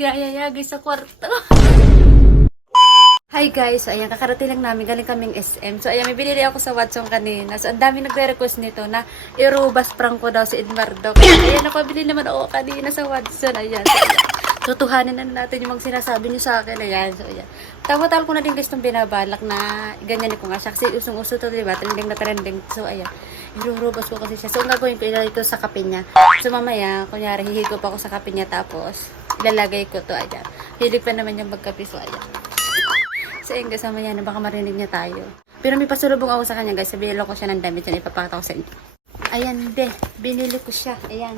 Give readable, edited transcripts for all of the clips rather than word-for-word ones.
nag-aayayagay sa kwarto. Hi guys, so ayan, kakarating lang namin, galing kaming SM. So ayan, may binili ako sa Watson kanina. So ang dami nagre-request nito na irubas prank ko daw si Edmardo. Kaya ayan, nakabili naman ako kanina sa Watson. Ayan, so ayan. Tutuhanin na natin yung mga sinasabi niyo sa akin. Ayan, so ayan. Tama-tama ko na din guys itong binabalak na ganyan ko nga siya. Kasi usong-uso to, diba? Trending na trending. So ayan, irurubas ko kasi siya. So ang gagawin ko, ilalagay ko sa kape niya. So mamaya, kunyari, hihigop ako sa kape niya. Tapos, ilalagay ko to. Ayan. Hilig pa naman yung magkape. So ayan. So ayun guys, mamaya na baka marinig niya tayo. Pero may pasulubong ako sa kanya guys. Sabihin ko siya ng damit. Yan, ipapakita ko sa inyo. Ayan, binili ko siya. Ayan.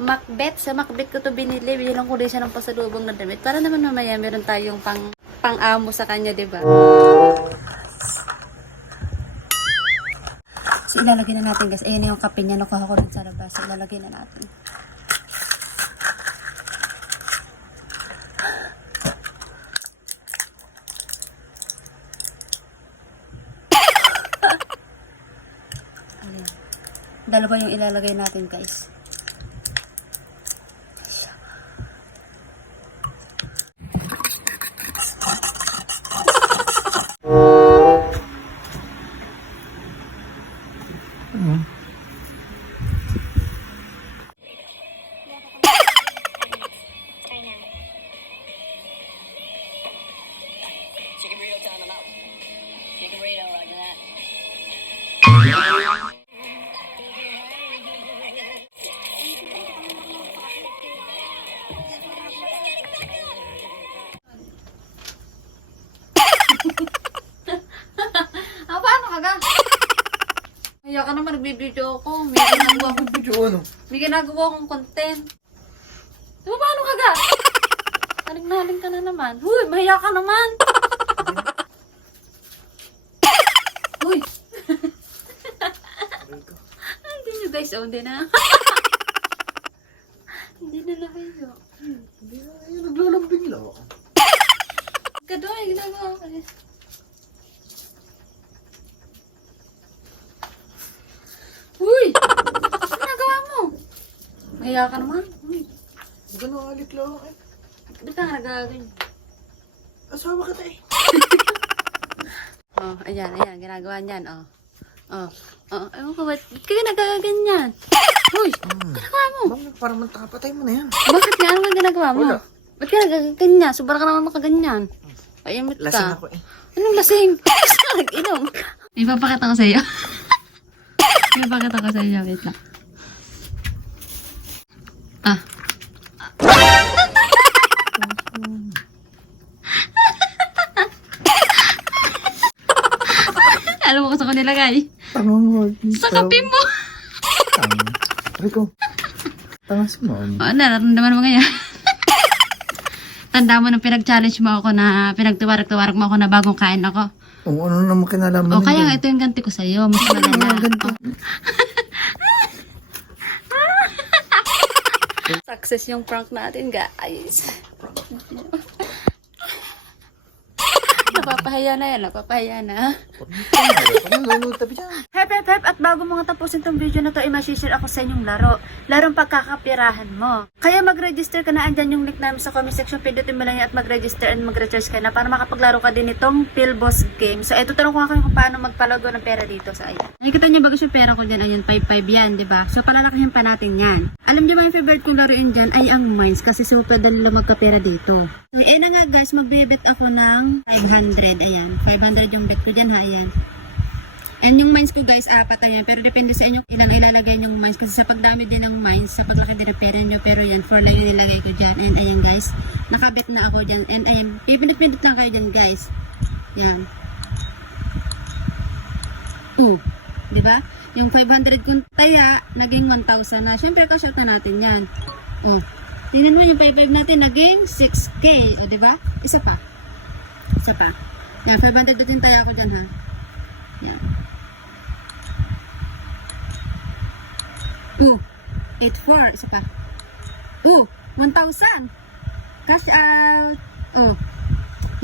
Macbeth. Sa Macbeth ko to binili. Binilang ko din siya ng pasalubong na damit. Para naman mamaya meron tayong pang-amo sa kanya, diba? So ilalagay na natin guys. Ayan yung kape niya. Nakuha ko rin sa labas. So ilalagay na natin. Ayan. Dalawa yung ilalagay natin guys. Chicken burrito time them out. Chicken burrito, roger that. Paano ka ga? Kaya ka naman nagbibideo ako. May ginagawa akong Video ano? May ginagawa akong content. Diba paano ka ga? Haling ka na naman. Huy, mahiya ka naman. Uy. Hindi nyo guys, oh, hindi na. Hindi na nakayo. Hindi na, ayun, naglalambing lang ako. Kadoy, ginagawa ko. Uy! Ano ginagawa mo? Mahiya ka naman. Uy. Huwag ka nakalik lang ako eh. Ba't ka nga nagagawin? Asawa ka tayo. Oh, ayan, ginagawa niyan, oh. Ewan ko, ba't ka nagaganyan? Uy, ginagawa mo? Bakit parang magkakapatay mo na yan? Bakit nga? Ano nga ginagawa mo? Wala. Ba't ka nagaganyan? Sobra ka naman makaganyan. Ayamit ka. Lasing ako eh. Anong lasing? Nag-inom. Ipapakita ko sa iyo. Ipapakita ko sa iyo. Wait lang. Ah. Alam mo ko sa kanila, guys. Sa kape mo. Rico. Tanga si Mom. Oo, nararamdaman mo ngayon. Tanda mo nung pinag-challenge mo ako na pinagtuwarak-tuwarak mo ako na bagong kain ako. Oo, ano naman kinalaman O kaya nga ito yung ganti ko sa'yo. Mas malala. ganito. Success yung prank natin, guys. Napapahiya na yan, napapahiya na. Hep, hep, hep, at bago mo nga tapusin tong video na to, i-share ako sa inyong laro. Larong pagkakapirahan mo. Kaya mag-register ka na, andyan yung link namin sa comment section. Pindutin mo lang yan at mag-register and mag-recharge ka na para makapaglaro ka din itong Pillboss game. So, eto tanong ko nga kayo kung paano magpalago ng pera dito. So, ayan. Nakikita niyo bagus yung pera ko dyan, ayan, 5-5 yan, diba? So, palalakihin pa natin yan. Alam niyo ba yung favorite kong laruin dyan ay ang mines kasi super dali lang magkapera dito. So, na nga guys, magbibet ako ng 500. Ayan, 500 yung bet ko dyan ha, ayan. And yung mines ko guys, 4 ayan. Pero depende sa inyo ilang ilalagay yung mines. Kasi sa pagdami din ng mines, sa paglaki din ng pera nyo. Pero yan, 4 lang yung nilagay ko dyan. And ayan guys, nakabet na ako dyan. And ayan, pipindit-pindit lang kayo dyan guys. Yan. 2. Diba? Yung 500 kung taya, naging 1,000 na. Siyempre, cash out na natin yan. Oh. Tingnan mo yung 5,500 natin, naging 6K. O, diba? Isa pa. Isa pa. Yan, 500 din taya ko dyan ha. Yan. 2,8,4. Isa pa. 1,000. Cash out.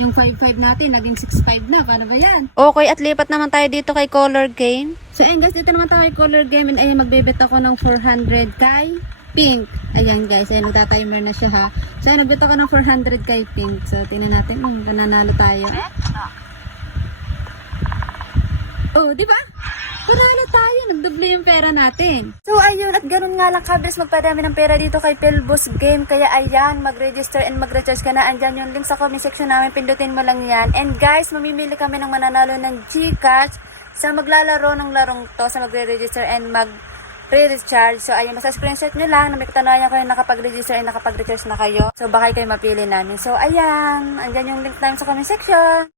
Yung 5,500 natin, naging 6,500 na. Paano ba yan? Okay, at lipat naman tayo dito kay Color Game. So, ayun guys, dito naman tayo kay Color Game. And ayun, magbebet ako ng 400 kay Pink. Ayan guys, ayan, nagta-timer na siya ha. So, nagbeto ko ng 400 kay Pink. So, tingnan natin kung nanalo tayo. Oh, di ba? Panalo tayo, nagdoble yung pera natin. So ayun, at ganun nga lang kabis magpadami ng pera dito kay Pelbos Game. Kaya ayan, mag-register and mag-recharge ka na. Andyan yung link sa comment section namin, pindutin mo lang yan. And guys, mamimili kami ng mananalo ng GCash sa maglalaro ng larong to, sa magre-register and mag-recharge. So ayun, basta screenshot nyo lang na may katanayan kayo nakapag-register and nakapag-recharge na kayo. So baka kayo mapili namin. So ayan, andyan yung link namin sa comment section.